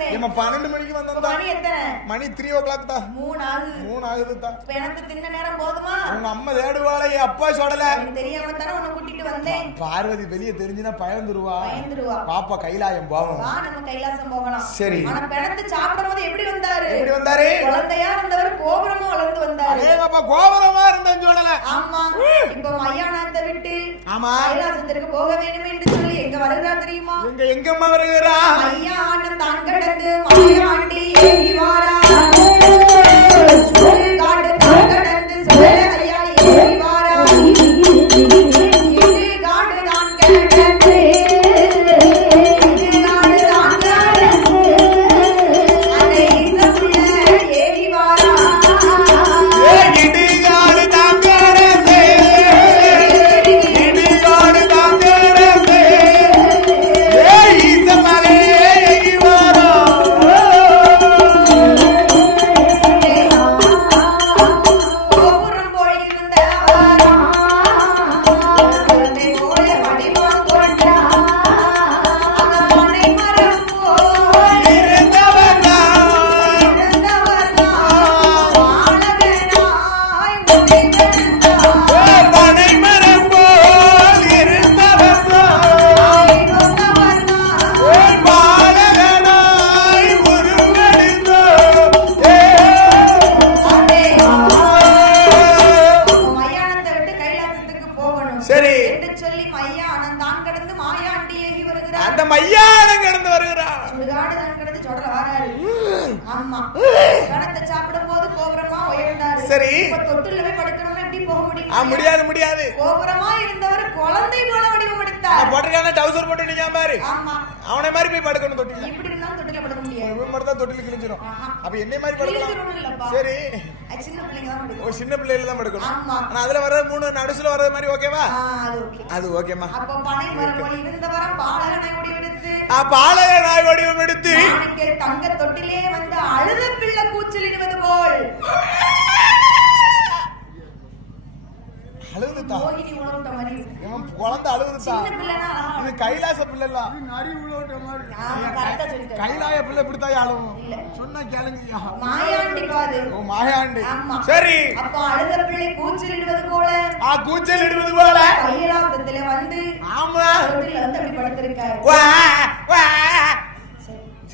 வந்தேன். ஏமா 12 மணிக்கு வந்தோம். மணி எத்தனை? மணி 3 o'clock தான். 3 ஆகுது தான். எனக்கு தின்ன நேரம் போதுமா? உங்க அம்மா தேடுவாளே, அப்பா சொல்லல. தெரியாம தானே உன்னை கூட்டிட்டு வந்தேன். பார்வதி வெளியே தெரிஞ்சுனா பயந்துருவா. பாப்பா கைலாயம் போவோம். வா நம்ம கைலாசம் போகலாம். சரி. ஆனா பிணத்து சாப்பிடும்போது எப்படி வந்தாரு? எப்படி வந்தாரு? குழந்தையா இருந்தவர் கோபுரமா வளர்ந்து வந்தாரு. அதே பாப்பா கோபுரமா இருந்தேன்னு சொல்லல. ஆமா. இப்ப மையானத்தை விட்டு ஆமா கைலாசத்திற்கு போக வேண்டும் என்று சொல்லி எங்க வருகிறார் தெரியுமா? எங்கம்மா வருகிறா? மையானம் தான் கடந்து மாயாண்டி ஏறி வாரா. சுடுகாடு தான் கடந்து சுடலையா ஏறி வாரா. இடுகாடு தான் கடந்து முடியாது முடியாது. கோபுரமா இருந்தவர் குழந்தை போல வடிவம் எடுத்தார். போட்டுக்கான டவுசர் போட்டு நிக்க பாரு. ஆமா. அவனை மாதிரி போய் படுக்கணும் தொட்டில. இப்படி இருந்தாலும் தொட்டில படுக்க முடியாது. இவன் மட்டும் தான் தொட்டில கிழிஞ்சிரும். அப்ப என்னை மாதிரி படுக்கலாம். சரி. சின்ன பிள்ளைங்க தான் படுக்கணும். ஒரு சின்ன பிள்ளையில தான் படுக்கணும். ஆமா. ஆனா அதுல வர 3 நடுசுல வரது மாதிரி ஓகேவா? அது ஓகே. அது ஓகேமா. அப்ப பனை மரம் இருந்தவர பாலகனாய் வடிவம் எடுத்து பாலகனாய் வடிவம் எடுத்து தங்க தொட்டிலே வந்து அழுத பிள்ளை கூச்சலிடுவது போல் அழுதுதா. மோகினி உலோட்ட மாதிரி. இவன் குழந்தை அழுதுதா. சின்ன பிள்ளைனா இது கைலாச பிள்ளை இல்ல. நரி உலோட்ட மாதிரி. நான் கரெக்ட்டா சொல்லிட்டேன். கைலாய பிள்ளை இப்படி தான் அழுவும். சொன்னா கேளுங்கயா. மாயாண்டி பாது. ஓ மாயாண்டி. ஆமா. சரி. அப்ப அழுத பிள்ளை கூச்சலிடுவது போல கூச்சலிடுவது போல கைலாசத்திலே வந்து ஆமா தொட்டில வந்து அப்படி படுத்திருக்காரு. வா வா.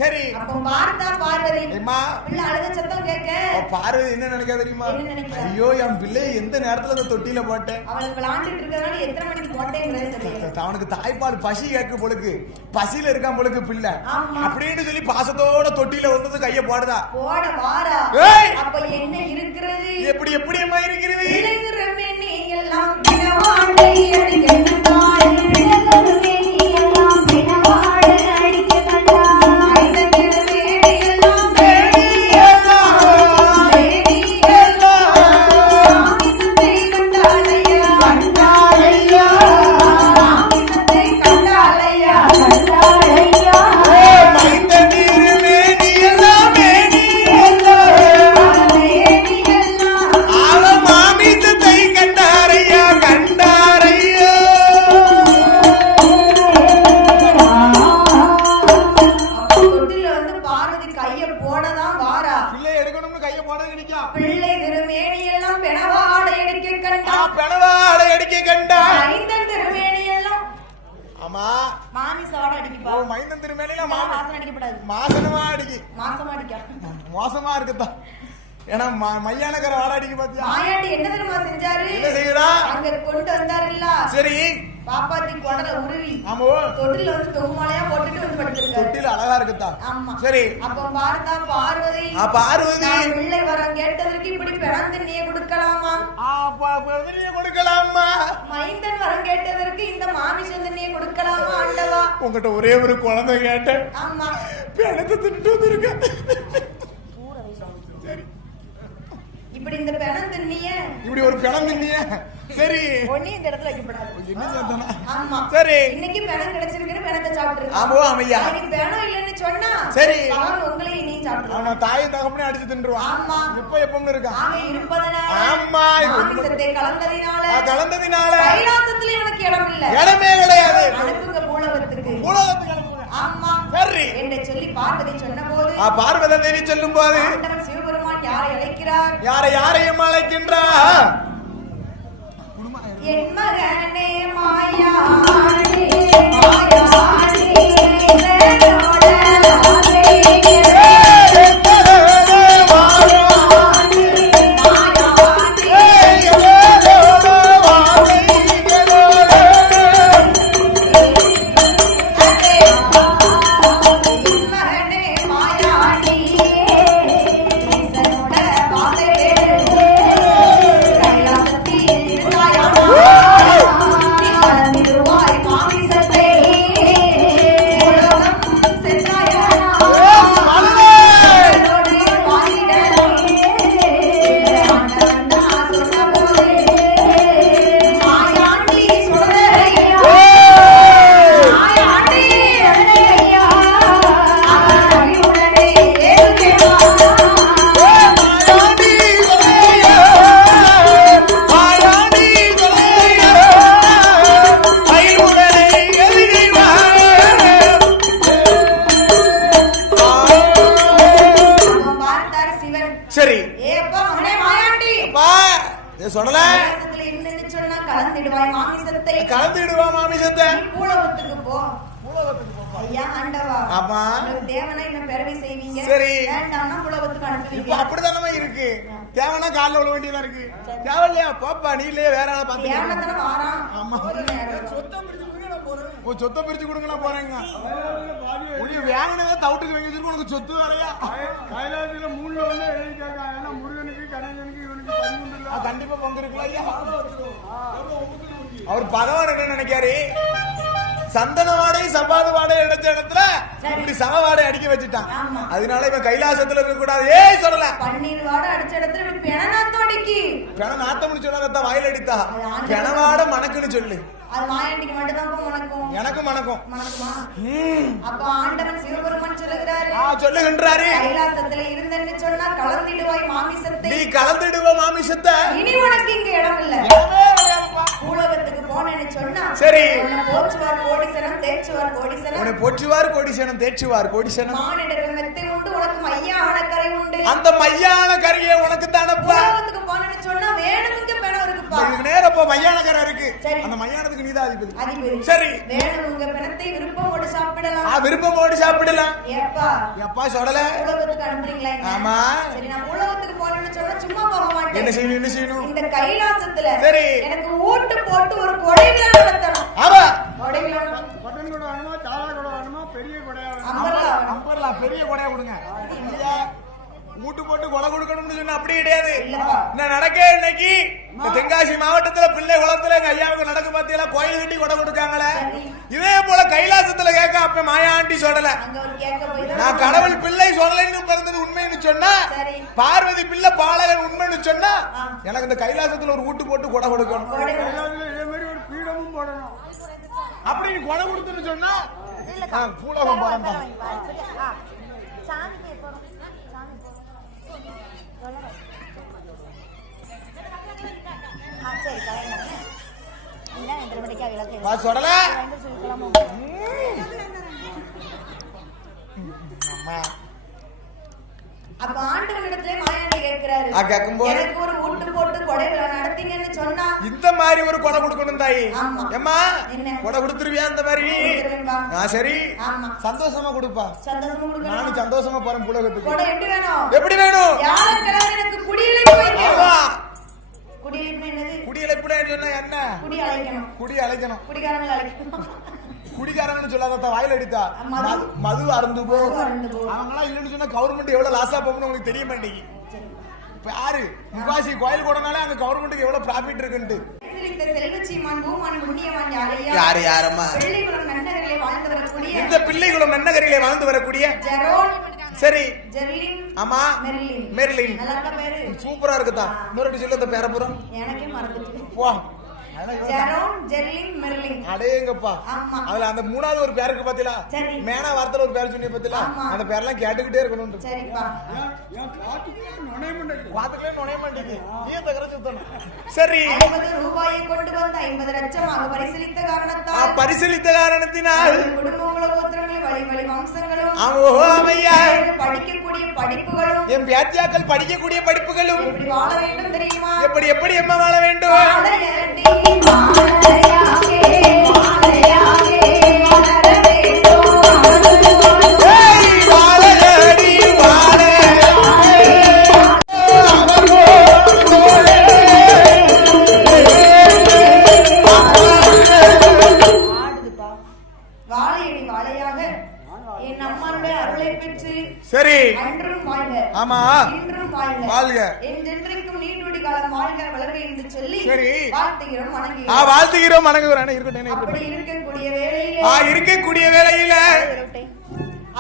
சரி. அப்ப பார்த்தா பார்வதி அம்மா பிள்ளை அழுத சத்தம் கேட்க பார்வதி என்ன நினைக்க தெரியுமா? ஐயோ என் பிள்ளை எந்த நேரத்துல அந்த தொட்டில போட்டேன். அவளுக்கு விளையாண்டுட்டு இருக்கறனால எத்தனை மணிக்கு போட்டேங்கிறது தெரியல. அவனுக்கு தாய்ப்பால் பசி கேட்க பொழுது பசியில இருக்கான் பொழுது பிள்ளை அப்படின்னு சொல்லி பாசத்தோட தொட்டில வந்து கைய போடுதா. போட வாரா. அப்ப என்ன இருக்கிறது? எப்படி எப்படி அம்மா இருக்கிறது? இளங்குறமே நீ எல்லாம் பிணவாடை அடிக்க கண்டாய். இளங்குறமே நீ எல்லாம் பிணவாடை அடிக்க கண்டாய். மோசமா இருக்குதா. ஏன்னா மையானகர வாடாடிக்கு பாத்தியா? மாயாண்டி என்ன தெரியுமா செஞ்சாரு? என்ன செய்யறா? அங்க கொண்டு வந்தாருல்ல. சரி. பாப்பாத்தி கொடல உருவி. ஆமா. தொட்டில வந்து தொகுமாலையா போட்டுட்டு வந்து படுத்திருக்காரு. தொட்டில அழகா இருக்குதா. ஆமா. சரி. அப்ப பார்த்தா பார்வதி. பார்வதி பிள்ளை வரம் கேட்டதற்கு இப்படி பிறந்து நீ கொடுக்கலாமா? நீ கொடுக்கலாமா? மைந்தன் வரம் கேட்டதற்கு இந்த மாமிசந்தனியை கொடுக்கலாமா ஆண்டவா? உங்ககிட்ட ஒரே ஒரு குழந்தை கேட்டேன். ஆமா. பிணத்தை தின்னுட்டு வந்திருக்க. இப்படி இந்த பிணம் தின்னிய இப்படி ஒரு பிணம் தின்னிய. சரி. ஒண்ணே இந்த இடத்துல வைக்கப்படாது. என்ன சொன்னா? ஆமா. சரி. இன்னைக்கு பிணம் கிடைச்சிருக்கு பிணத்தை சாப்பிட்டுருக்கு. ஆமா அம்மையா. இன்னைக்கு பிணம் இல்லன்னு சொன்னா சரி. நான் உங்களை நீ சாப்பிடுறோம். ஆமா தாய் தகப்பனே அடிச்சு தின்றுவான். ஆமா. இப்ப எப்பவும் இருக்கா? ஆக இருப்பதனால. ஆமா. மாமிசத்தை கலந்ததினால கைலாசத்துல எனக்கு இடம் இல்ல. இடமே கிடையாது. அனுப்புங்க பூலகத்துக்கு. பூலகத்துக்கு அனுப்புங்க. ஆமா சரி என்று சொல்லி பார்வதி சொன்னபோது பார்வதி தேவி சொல்லும் போது ஆண்டவன் சிவபெருமான் யாரை அழைக்கிறார்? யாரையும் அழைக்கின்றார்? என் மகனே மாயாடி மாயாடி இதனோட கலந்துடுவா மாமிசத்தை. பூலோகத்துக்கு போ. ஐயா ஆண்டவா, ஆமா தேவனா இன்னும் பிறவி செய்வீங்க. சரி வேண்டாம்னா பூலோகத்துக்கு அனுப்புவீங்க. இப்ப அப்படிதானே இருக்கு. தேவனா கால்ல விழ வேண்டியதா இருக்கு. தேவையில்லையா போப்பா, நீ இல்லையே வேற ஆளை பாத்து. தேவனத்தன வாரான். ஆமா சொத்தை பிரிச்சு கொடுங்க போறேங்க. உனக்கு வேணுனதா தவுட்டுக்கு வைக்கிறதுக்கு உனக்கு சொத்து வரையா? கைலாசத்துல 3ல வந்து எழுதிட்டாங்க. ஏன்னா முருகனுக்கு கணேசனுக்கு இவனுக்கு பங்கு இல்ல. கண்டிப்பா பங்கு இருக்குல்ல ஐயா. அவர் பகவான் என்ன நினைக்காரு? சந்தன வாடை சம்பாத வாடை எடுத்த இடத்துல இப்படி சம வாடை அடிக்க வச்சுட்டான். அதனால இவன் கைலாசத்துல இருக்க கூடாது. ஏய் சொல்லல, பன்னீர் வாடை அடிச்ச இடத்துல இப்படி பெணநாத்தம் அடிக்கி. பெணநாத்தம்னு சொல்லாத வாயில அடித்தா பெணவாட மணக்குன்னு சொல்லு. அது மாயாண்டிக்கு மட்டும் தான் மணக்கும். எனக்கும் மணக்கும். மணக்குமா? அப்ப ஆண்டவன் சிவபெருமான் சொல்லுகிறாரு. சொல்லுகின்றாரு, கைலாசத்துல இருந்தன்னு சொன்னா கலந்திடுவாய் மாமிசத்தை. நீ கலந்திடுவ மாமிசத்தை. இனி உனக்கு இங்க இடம் இல்ல. பூலோகத்துக்கு போனேன்னு சொன்னா சரி உன்னை போற்றுவார் கோடிசனம் தேற்றுவார் கோடிசனம். உன்னை போற்றுவார் கோடிசனம் தேற்றுவார் கோடிசனம். மானிடர் மெத்தை உண்டு உனக்கு மையான கரை உண்டு. அந்த மையான கரையை உனக்கு தானப்பா. பூலோகத்துக்கு போனேன்னு சொன்னா வேணுங்க பெணம் இருக்குப்பா. இதுக்கு நேரப்பா மையான கரை இருக்கு. அந்த மையானத்துக்கு நீதான் அதிபதி. அதிபதி சரி வேணுங்க பெணத்தை விருப்பமோடு சாப்பிடலாம். விருப்பமோடு சாப்பிடலாம். ஏப்பா எப்பா சொல்லல பூலோகத்துக்கு அனுப்புறீங்களா? ஆமா. சரி நான் பூலோகத்துக்கு போனேன்னு சொன்னா சும்மா போக மாட்டேன். என்ன செய்யணும்? என்ன செய்யணும்? இந்த கைலாசத்துல சரி எனக்கு ஊட்டு போட்டு ஒரு கொடை விழா நடத்தணும். ஆமா கொடை விழா பட்டன் கூட வேணுமா, தாளா கூட வேணுமா, பெரிய கொடையா அம்பர்லா பெரிய கொடையா கொடுங்க. ஊட்டு போட்டு கொலை கொடுக்கணும்னு சொன்னா அப்படி கிடையாது. நான் நடக்க இன்னைக்கு தென்காசி மாவட்டத்துல பிள்ளை குளத்துல எங்க ஐயாவுக்கு நடக்க பாத்தீங்களா, கோயில் கட்டி கொடை கொடுக்காங்களே. இதே போல கைலாசத்துல கேட்க அப்ப மாயாண்டி சொல்லல. நான் கடவுள் பிள்ளை சொல்லலைன்னு பிறந்தது உண்மைன்னு சொன்னா, பார்வதி பிள்ளை பாலகன் உண்மைன்னு சொன்னா, எனக்கு இந்த கைலாசத்துல ஒரு ஊட்டு போட்டு கொடை கொடுக்கணும். இதே மாதிரி ஒரு பீடமும் போடணும். அப்படி கொடை கொடுத்துன்னு சொன்னா பூலகம் போறேன். சொல்லல அப்ப ஆண்டவனிடத்திலே மாயாண்டி கேட்கிறாரு. எனக்கு ஒரு ஊட்டு போட்டு கொடை விழா நடத்தீங்கன்னு சொன்னா இந்த மாதிரி ஒரு கொடை கொடுக்கணும் தாயி. ஏம்மா கொடை கொடுத்துருவியா? இந்த மாதிரி சரி சந்தோஷமா கொடுப்பா. நானும் சந்தோஷமா போறேன் பூலகத்துக்கு. கொடை எப்படி வேணும்? எப்படி வேணும்? யாருக்கெல்லாம் எனக்கு குடியிழைப்பு வைக்கணும். குடியிழைப்பு என்னது? குடியிழைப்புனா சொன்னா என்ன? குடி அழைக்கணும். குடி அழைக்கணும். குடிகாரங்களை அழைக்கணும். குடிகாரன்னு சொல்லாத வாயில அடித்தா மது அருந்துபோ. அவங்களாம் இல்லைன்னு சொன்னா கவர்மெண்ட் எவ்வளவு லாஸா போகும்னு உங்களுக்கு தெரிய மாட்டேங்குது. யாரு முகாசி கோயில் கூடனாலே அங்க கவர்மெண்ட்டுக்கு எவ்வளவு ப்ராஃபிட் இருக்குன்ட்டு. யாரு யாரம்மா? இந்த பிள்ளைகளும் நன்னகரிலே வாழ்ந்து வரக்கூடிய சரி ஆமா மெர்லின். சூப்பரா இருக்குதான். இன்னொரு சொல்லு இந்த பேரப்புறம். எனக்கே மறந்துட்டு வா ஜெரோம், ஜெர்லின், மெர்லின். அடேங்கப்பா. ஆமா. அதுல அந்த மூணாவது ஒரு பேருக்கு பாத்தீங்களா? சரி. மேனா வார்த்தையில ஒரு பேர் சொன்னீங்க பாத்தீங்களா? ஆமா. அந்த பேர்லாம் கேட்டுக்கிட்டே இருக்கணும். சரிப்பா. ஏன் காட்டுக்குள்ளே நுழைய மாட்டேங்குது. வாத்துக்களே நுழைய மாட்டேங்குது. நீ தகர சுத்தணும். சரி. 50 ரூபாயை கொண்டு வந்து 50 லட்சமாக பரிசீலித்த காரணத்தால் பரிசீலித்த காரணத்தினால் குடும்பங்கள கோத்திரங்கள் வழி வழி வம்சங்களும் ஆமையா படிக்கக்கூடிய படிப்புகளும் என் வியாத்தியாக்கள் படிக்கக்கூடிய படிப்புகளும் எப்படி வாழ வேண்டும் தெரியுமா? எப்படி எப்படி எம்மா வாழ வேண்டும்? வாழையடி வாழையாகே வாழையாகே வளர வேண்டும். ஏய் வாழையடி ஆடுதுப்பா. வாழையடி வாழையாக என் அம்மானுடைய அருளை பெற்று சரி. அன்றும் வாழ்க. ஆமா. இன்றும் வாழ்க. வாழ்க. என்றென்றைக்கும் நீடூடி காலம் வாழ்க வளர்க என்று சொல்லி சரி. வாழ்த்துகிறோம் வணங்குகிறோம். வாழ்த்துகிறோம் வணங்குகிறோம். இருக்கட்டும் அப்படி இருக்கக்கூடிய வேளையிலே இருக்கக்கூடிய வேளையில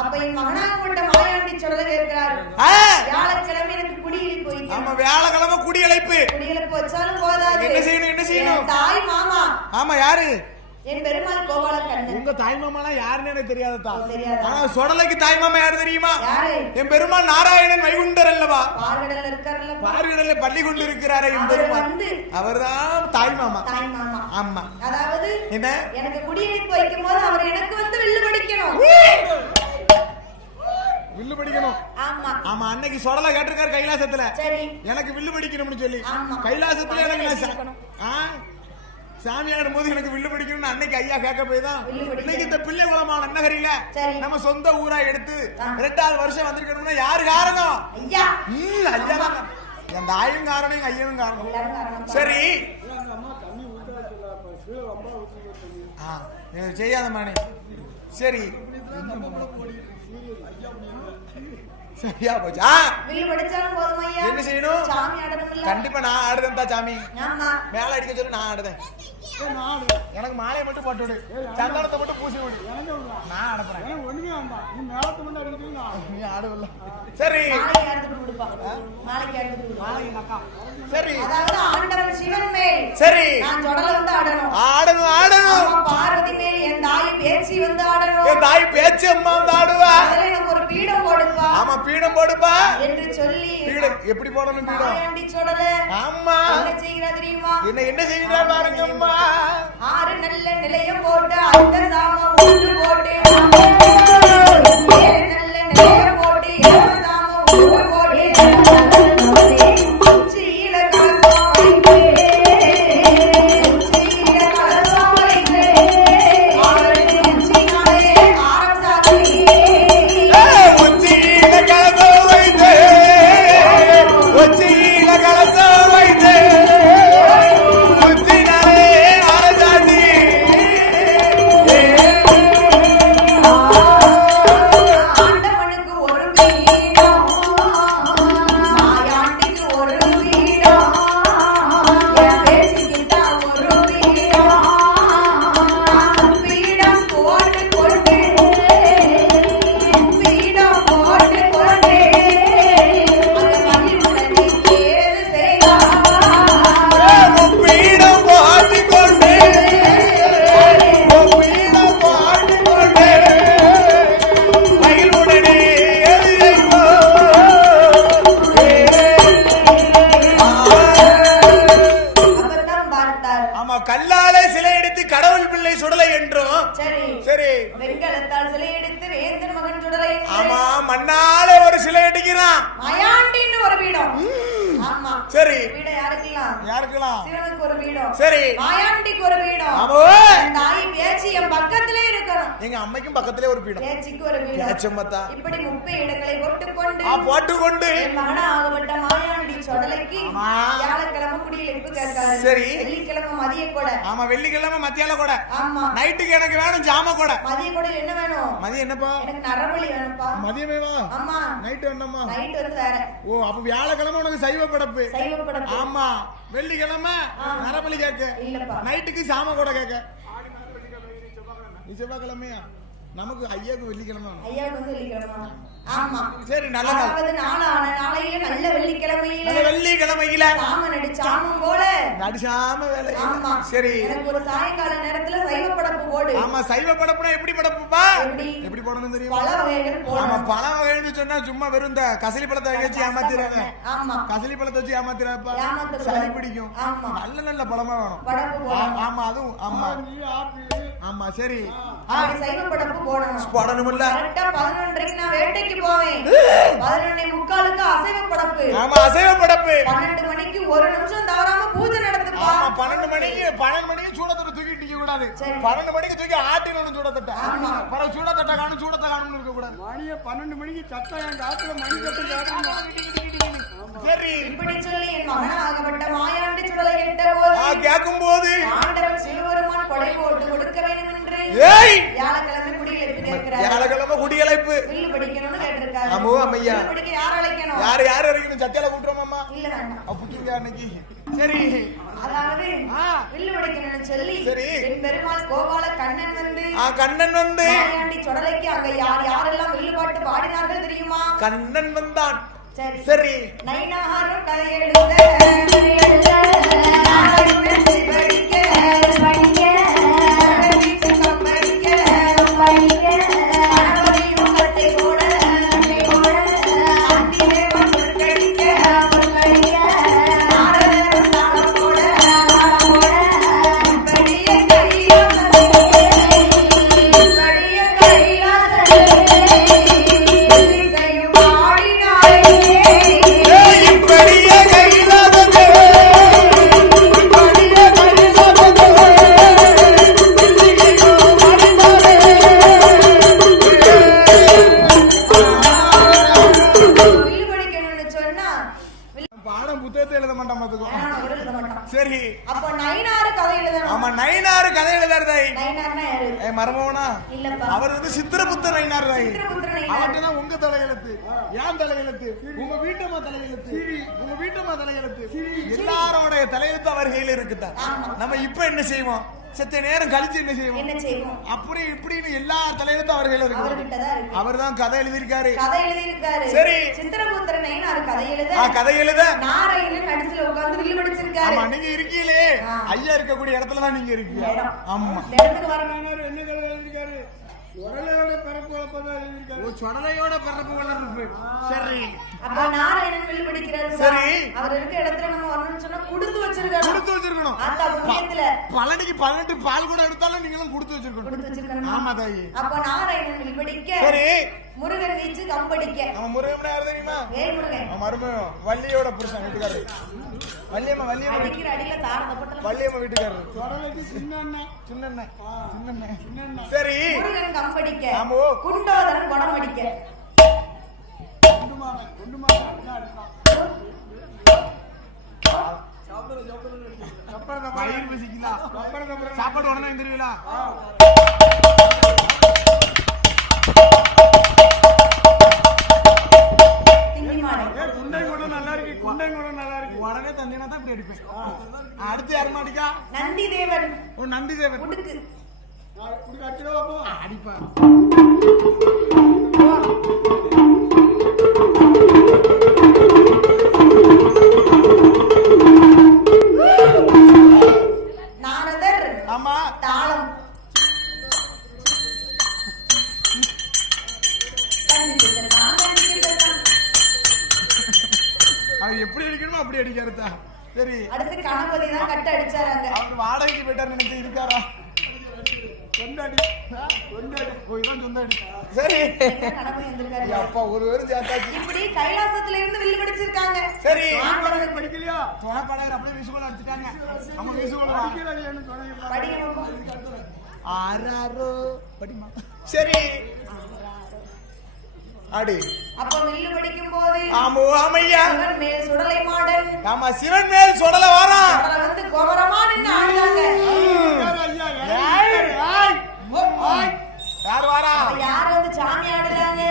அப்ப என் மகனாக கொண்ட மாயாண்டி சொல்ல கேட்கிறார். ஆ, வியாழக்கிழமை எனக்கு குடியிலி போயிட்டு ஆமா வியாழக்கிழமை குடியழைப்பு. குடியிலப்பு வச்சாலும் போதாது. என்ன செய்யணும் என்ன செய்யணும்? என் தாய் மாமா ஆமா யாரு? என் பெருமாள் கோபால கண்ணன். உங்க தாய் மாமாலாம் யாருன்னு எனக்கு தெரியாதா? தெரியாதா? ஆனா சொடலைக்கு தாய் மாமா யாரு தெரியுமா? யாரு? என் பெருமாள் நாராயணன் வைகுண்டர் அல்லவா? பார்கடல்ல இருக்காருல்ல. பார்கடல்ல பள்ளி கொண்டு இருக்கிறாரே என் அவர் பெருமாள். வந்து அவர்தான் தாய் மாமா. தாய் மாமா. ஆமா. அதாவது என்ன? எனக்கு குடியிலிப்பு வைக்கும் போது அவர் எனக்கு வந்து வில்லு படிக்கணும். வில்லு படிக்கணும். ஆமா. ஆமா அன்னைக்கு சொடலை கேட்டிருக்காரு கைலாசத்துல. சரி. எனக்கு வில்லு படிக்கணும்னு சொல்லி. ஆமா. கைலாசத்துல எனக்கு சாமி ஆடும் போது எனக்கு வில்லு படிக்கணும்னு அன்னைக்கு ஐயா கேட்க போய் தான் இன்னைக்கு இந்த பிள்ளை குளமான நகரில நம்ம சொந்த ஊரா எடுத்து 2வது வருஷம் வந்திருக்கணும்னா யாரு காரணம்? ஐயா. ஐயா தான். என் தாயும் காரணம் எங்க ஐயனும் காரணம். எல்லாரும் காரணம். சரி. அந்த அம்மா தண்ணி ஊற்றா சொல்லாப்பா. கீழே ரொம்ப ஊற்றி செய்யாத மானே. சரி சரியா போச்சா? வில்லு படிச்சாலும் போதும் ஐயா. என்ன செய்யணும்? சாமி ஆடணும்ல. கண்டிப்பா நான் ஆடுறேன் தான் சாமி. ஆமா. மேல அடிக்க சொல்லி நான் ஆடுறேன். எனக்கு மாலையை மட்டும் போட்டு விடு, சந்தனத்தை மட்டும் பூசி விடு, நான் ஆடப்பறேன். ஒண்ணுமே வேண்டாம். நீ மேலத்தை மட்டும் அடிக்கிறீங்க. நீ ஆடுவல்ல. சரி. மாலைக்கு எடுத்து கொடுப்பா. மாலைக்கு எடுத்து கொடு. மாலைக்கு அக்கா. சரி. அதாவது ஆண்டவன் சிவன் மேல். சரி. நான் ஜொடல வந்து ஆடணும். ஆடணும் ஆடணும். அம்மா பார்வதி மேல் என் தாய் பேச்சி வந்து ஆடணும். என் தாய் பேச்சு அம்மா வந்து ஆடுவா. அதுல எனக்கு ஒரு பீடம் போடுப்பா. ஆமா பீடம் போடுப்பா என்று சொல்லி பீடம் எப்படி போடணும் பீடம்? மாயாண்டி சொடல. ஆமா. என்ன செய்கிறா தெரியுமா? என்ன செய்கிறா பாருங்க அம்மா. 6 நல்ல நிலையம் போட்டு அந்த சாம உண்டு போட்டு 7 நல்ல நிலையம் போட்டு 7 சாம உண்டு போட்டு உச்சியில கலசம் வைத்தே உச்சியில கலசம் வைத்தே அவருக்கு உச்சினாலே ஆரம் சாத்தி உச்சியில கலசம் வைத்தே உச்சியில கலசம் வைத்தே உச்சினாலே ஆரசாதி ஆண்டவனுக்கு ஒரு வீடம் மாயாண்டிக்கு ஒரு வீடம் என் பேச்சுக்கிட்ட ஒரு வீடம் வீடம் போட்டு கொண்டு வீடம் போட்டு கொண்டு அந்த மகிழ்வுடன் ஏது செய்தார் பீடம் பாட்டிக் கொண்டே பீடம் பாட்டிக் கொண்டே மகிழ்வுடனே எழுதைப்போ. அப்பதான் பார்த்தார். ஆமா கல்லாலே சிலை எடுத்து கடவுள் பிள்ளை சுடலை என்றும் சரி சரி வெண்கலத்தால் சிலை எடுத்து வேந்தன் மகன் சுடரை ஆமா மண்ணாலே ஒரு சிலை அடிக்கிறான் மயாண்டின்னு ஒரு வீடம். ஆமா சரி வீடம் யாருக்கெல்லாம்? யாருக்கலாம்? சிவனுக்கு ஒரு வீடம். சரி மாயாண்டிக்கு ஒரு வீடம். ஆமா என் தாய் பேச்சு என் பக்கத்திலே இருக்கணும். எங்க அம்மைக்கும் பக்கத்திலே ஒரு பீடம் பேச்சுக்கு ஒரு வீடம். பேச்சம்மத்தா இப்படி 30 இடங்களை போட்டுக்கொண்டு போட்டுக்கொண்டு என் மகனா ஆகப்பட்ட மாயாண்டி சொடலைக்கு ஆமா. வியாழக்கிழமை குடியிலிப்பு கேட்காது. சரி. வெள்ளிக்கிழமை மதிய கூட. ஆமா வெள்ளிக்கிழமை மத்தியால கூட ஆமா நைட்டுக்கு எனக்கு வேணும் ஜாம கூட. மதிய கூட என்ன வேணும்? மதியம் என்னப்பா? எனக்கு நரபலி வேணும்ப்பா. மதியமே வா. ஆமா நைட்டு என்னம்மா? நைட் வந்து வேற ஓ அப்ப வியாழக்கிழமை உனக்கு சைவ படப்பு. சைவப்படம். ஆமா வெள்ளிக்கிழமை நரபலி கேட்க, இல்லப்பா நைட்டுக்கு சாம கூட கேட்க. நீ செவ்வாய்க்கிழமையா? நமக்கு ஐயாவுக்கு வெள்ளிக்கிழமை வேணும். ஐயாவுக்கு வந்து வெள்ளிக்கிழமை. ஆமா சரி நல்ல நாள். அதாவது நாளான நாளையில நல்ல வெள்ளிக்கிழமையில நல்ல வெள்ளிக்கிழமையில சாம நடிச்சாமும் போல நடிச்சாம வேலை. ஆமா சரி எனக்கு ஒரு சாயங்கால நேரத்துல சைவ படப்பு போடு. ஆமா சைவ படப்புனா எப்படி படப்புப்பா? எப்படி போடணும் தெரியுமா? பல வகைகள் ஆமா போடணும். பழ வகைன்னு சொன்னா சும்மா வெறும் இந்த கசலி பழத்தை வச்சு ஏமாத்திராங்க. ஆமா கசலி பழத்தை வச்சு ஏமாத்திராப்பா. ஏமாத்தக்கூடாது. சளி பிடிக்கும். ஆமா நல்ல நல்ல பழமா வேணும். படப்பு போடணும். ஆமா அதுவும் ஆமா ஆமா சரி அப்படி சைவ படப்பு போடணும். போடணும்ல. கரெக்டா 11:30க்கு நான் வேட்டைக்கு போவேன். 11:45க்கு அசைவ படப்பு. ஆமா அசைவ படப்பு. 12 மணிக்கு ஒரு நிமிஷம் தவறாம பூஜை நடத்துப்பா. ஆமா 12 மணிக்கு சூடத்தட்ட தூக்கி நிக்க கூடாது. சரி. 12 மணிக்கு தூக்கி ஆட்டினணும் சூடத்தட்ட. ஆமா. பர சூடத்தட்ட காணும் சூடத்த காணும்னு இருக்க கூடாது. மணியை 12 மணிக்கு சத்தம் என் காத்துல மணி கட்டு சரி இப்படி சொல்லி என் மகனாகப்பட்ட மாயாண்டி சுடலை கேட்டபோது கேட்கும்போது ஆண்டவன் சிவபெருமான் கொடை போட்டு கொடுக்க வேண்டும் என்று ஏய் வியாழக்கிழமை குடியிழைப்பு கேட்கிறார். வியாழக்கிழமை குடியழைப்பு வில்லு படிக்கணும்னு கேட்டிருக்காரு. ஆமோ அம்மையா. வில்லு படிக்க யார் அழைக்கணும்? யார் அழைக்கணும்? சத்தியால கூட்டுறோமாம்மா? இல்ல வேண்டாம். அப்படிங்க அன்னைக்கு சரி அதாவது வில்லு படிக்கணும்னு சொல்லி சரி. என் பெருமாள் கோபால கண்ணன் வந்து கண்ணன் வந்து மாயாண்டி சுடலைக்கு அங்க யாரெல்லாம் வில்லு பாட்டு பாடினார்கள் தெரியுமா? கண்ணன் வந்தான். சரி சரி நைனாரும் கதை எழுத நாளையும் வெற்றி படிக்க கணவரையும் கட்டை போட அந்திதேவன் பொற்கடிக்க நாரதரும் தாளம் போட பெரிய கைலாசையும் ஆடினாரே. இப்படியே கையிலாதது வில்லு படிக்கணும்னு சொன்னா பாடம் புத்தகத்தை எழுத மாட்டான் பாத்துக்கோ. அவர் எழுத மாட்டான். சரி அப்போ நைனாரு கதை எழுதணும். ஆமா நயினாரு கதை எழுதாரு. நைனார்னா யாரு? மரபவனா இல்லப்பா. அவர் வந்து சித்திரபுத்த நயினார் தாய். சித்திரபுத்திர நைனார். அவர்தான் உங்க தலையெழுத்து ஏன் தலையெழுத்து உங்க வீட்டம்மா தலையெழுத்து உங்க வீட்டம்மா தலையெழுத்து எல்லாரோட தலையெழுத்து அவர் கையில இருக்குதான். ஆமா. நம்ம இப்ப என்ன செய்வோம்? செத்த நேரம் கழிச்சு என்ன செய்வோம்? என்ன செய்வோம்? அப்படி இப்படின்னு எல்லா தலையெழுத்தும் அவர் கையில இருக்கு. அவர்கிட்டதான் இருக்கு. அவர் தான் கதை எழுதியிருக்காரு. கதை எழுதியிருக்காரு. சரி. சித்திரபுத்திர நைனார் கதை எழுத கதை எழுத நாராயணன் நடுசுல உட்கார்ந்து வில்லு படிச்சிருக்காரு. ஆமா நீங்க இருக்கீங்களே ஐயா இருக்கக்கூடிய இடத்துல தான் நீங்க இருக்கீங்க. இடம். ஆமா இந்த இடத்துக்கு வரணும். என்ன கதை எழுதியிருக்காரு? உடலையோட பிறப்பு வளர்ப்பதான் எழுதியிருக்காரு. சொடலையோட பிறப்பு வளர்ப்பு. சரி அப்ப நாராயணன் வில்லு படிக்கிறாரு. சரி. அவர் இருக்க இடத்துல நம்ம வரணும்னு சொன்னா கொடுத்து வச்சிருக்காரு. கொடுத்து வச்சிருக்கணும். அந்த புண்ணியத்துல பழனிக்கு 18 பால் கூட எடுத்தாலும் நீங்களும் கொடுத்து வச்சிருக்கணும். கொடுத்து வச்சிருக்காரு. ஆமா தாயி. அப்ப நாராயணன் வில்லு படிக்க சரி முருகன் வீச்சு கம்படிக்க நம்ம முருகன் யாரு தெரியுமா? வேல்முருகன் நம்ம மருமகன் வள்ளியோட புருஷன் வீட்டுக்காரரு. வள்ளியம்மா அடிக்கிற அடியில தாரத பட்டல வள்ளியம்மா வீட்டுக்காரரு. உடலைக்கு சின்ன அண்ணன். சின்ன சரி முருகன் கம்படிக்க ஆமோ. குண்டோதரன் குடம் அடிக்க குண்டு மாமன் அப்படிதான் இருக்கான். வயிறு பசிக்குதா? சாப்பாடு உடனே வந்துருவீங்களா? குண்டை கூட நல்லா இருக்கு. குண்டை கூட நல்லா இருக்கு. உடனே தந்தீங்கன்னா தான் இப்படி அடிப்பேன். அடுத்து யாருமா அடிக்கா? நந்தி தேவன் ஓ நந்தி தேவன் உடுக்கு அடிக்கவா போ. அடிப்பா. நாரதர் ஆமா தாளம் அவர் எப்படி அடிக்கணுமோ அப்படி அடிக்காருதா. சரி அடுத்து கணபதி தான் கட்ட அடிச்சாராங்க. அவர் வாடகைக்கு போயிட்டார் நினைச்சு இருக்காரா? சொந்த அடி. சொந்த அடி. ஓ இதான் சொந்த அடி. சரி கணபதி வந்திருக்காரு. அப்பா ஒரு பேரும் சேர்த்தாச்சு. இப்படி கைலாசத்துல இருந்து வில்லு படிச்சிருக்காங்க. சரி ஆண்டவனுக்கு படிக்கலையா? துணைப்படையர் அப்படியே விசுகோல் அடிச்சுட்டாங்க. நம்ம விசுகோல் படிக்கலையான்னு சொன்னீங்களா? படிக்கணும். ஆறாரோ படிமா. சரி அடி. அப்ப வில்லு படிக்கும் போது ஆமோ ஆமையா. சிவன் மேல் சுடலை மாடன் ஆமா சிவன் மேல் சொடல வாரான். அவரை வந்து கோபரமா நின்னு ஆடுறாங்க. யார் வாரா? யார் வந்து சாமி ஆடுறாங்க?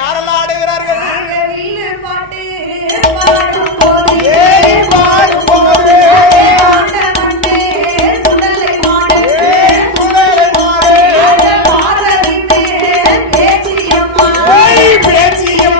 யாரெல்லாம் ஆடுகிறார்கள்? நாங்க வில்லு பாட்டு பாடும் போது பாடும் போது ஆண்டவன் மேல் சுடலை மாடன் சுடலை மாறு பார்வதி மேல் பேச்சியம்மா பேச்சியம்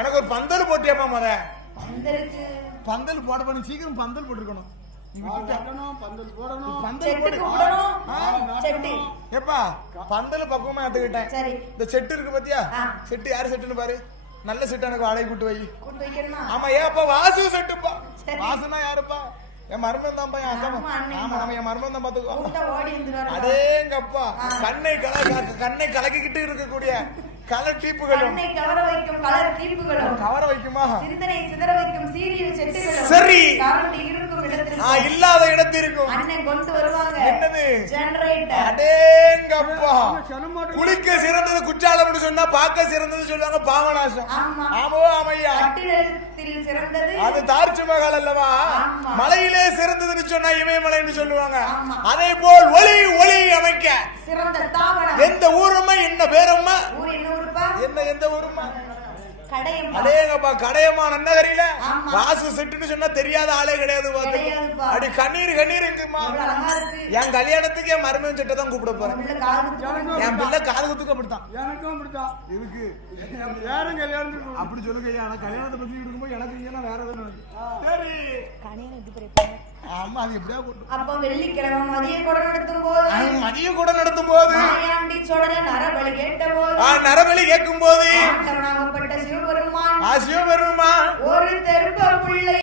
எனக்கு ஒரு பந்தல் போட்டியாப்பா முத பந்தலுக்கு பந்தல் போட பண்ணி சீக்கிரம் பந்தல் போட்டுருக்கணும் கட்டணும், பந்தல் போடணும். பந்தல் போட்டு செட்டுக்கு விடணும். செட்டு. ஏப்பா பந்தல் பக்குவமா எடுத்துக்கிட்டேன் சரி. இந்த செட்டு இருக்கு பாத்தியா ஆ. செட்டு யாரு செட்டுன்னு பாரு நல்ல செட்டு எனக்கு வாடகை கூட்டு வை கூட்டு வைக்கணுமா? ஆமா ஏப்பா வாசு செட்டுப்பா சரி. வாசுனா யாருப்பா என் மருமன் தான்ப்பா என் அக்கா ஆமா, அண்ணன் ஆமா தான். நம்ம என் மருமன் தான் பாத்துக்கோ கூப்பிட்டா ஓடி வந்துருவாரு. அடேங்கப்பா ஆ. கண்ணை கலக்கிக்கிட்டு இருக்கக்கூடிய கலர் டீப்புகளும் கண்ணை கவர வைக்கும் கலர் தீப்புகளும் கவர வைக்குமா சிந்தனை சிதற வைக்கும் சீரியல் செட்டுகளும் சரி. கரண்ட் இருக்கும் இடத்தில் இல்லாத இடத்திற்கும் அண்ணன் கொண்டு வருவாங்க. என்னது? ஜெனரேட்டர். அடேங்கப்பா சனமாட்டு குளிக்க சிறந்தது குற்றாலம்னு சொன்னா பார்க்க சிறந்தது சொல்லுவாங்க பாவநாசம் ஆமா. ஆமோ ஆமையா கட்டிடத்தில் சிறந்தது அது தார்ச்சி மகால் அல்லவா ஆமா. மலையிலே சிறந்ததுன்னு சொன்னா இமயமலைன்னு சொல்லுவாங்க ஆமா. அதே போல் ஒளி ஒளி அமைக்க சிறந்த ஸ்தாபனம். எந்த ஊருமா என்ன பேரம்மா ஊர் என்ன ஊருப்பா? என்ன எந்த ஊருமா கடையம். அடேங்கப்பா கடையம்மா நன்னகரில ஆமா. வாசு செட்டுன்னு சொன்னா தெரியாத ஆளே கிடையாது பாத்து. கிடையாதுப்பா. அடி கண்ணீர் எங்குமா எவ்வளவு அழகா இருக்கு. என் கல்யாணத்துக்கு என் மருமகன் செட்டை தான் கூப்பிட போறேன் உள்ள காது குத்துறாங்க. என் பிள்ளை காது குத்துக்கு அப்படித்தான் எனக்கும் அப்படித்தான் இருக்கு யாரும் கல்யாணத்துக்கு அப்படி சொல்லுங்க ஐயா ஆனா கல்யாணத்தை பத்தி இருக்கும்போது எனக்கு இங்கன்னா வேற எதுவும் நடக்குது. சரி ஆமா அது எப்படியா கூட்டு அப்ப வெள்ளிக்கிழமை மதிய கூட நடத்தும் போது மதியம் கூட நடத்தும் போது மாயாண்டி சோழன நரபலி கேட்ட போது நரபலி கேட்கும் போது ஆண்டவனாகப்பட்ட சிவபெருமான் சிவபெருமா ஒரு தெருப்ப பிள்ளை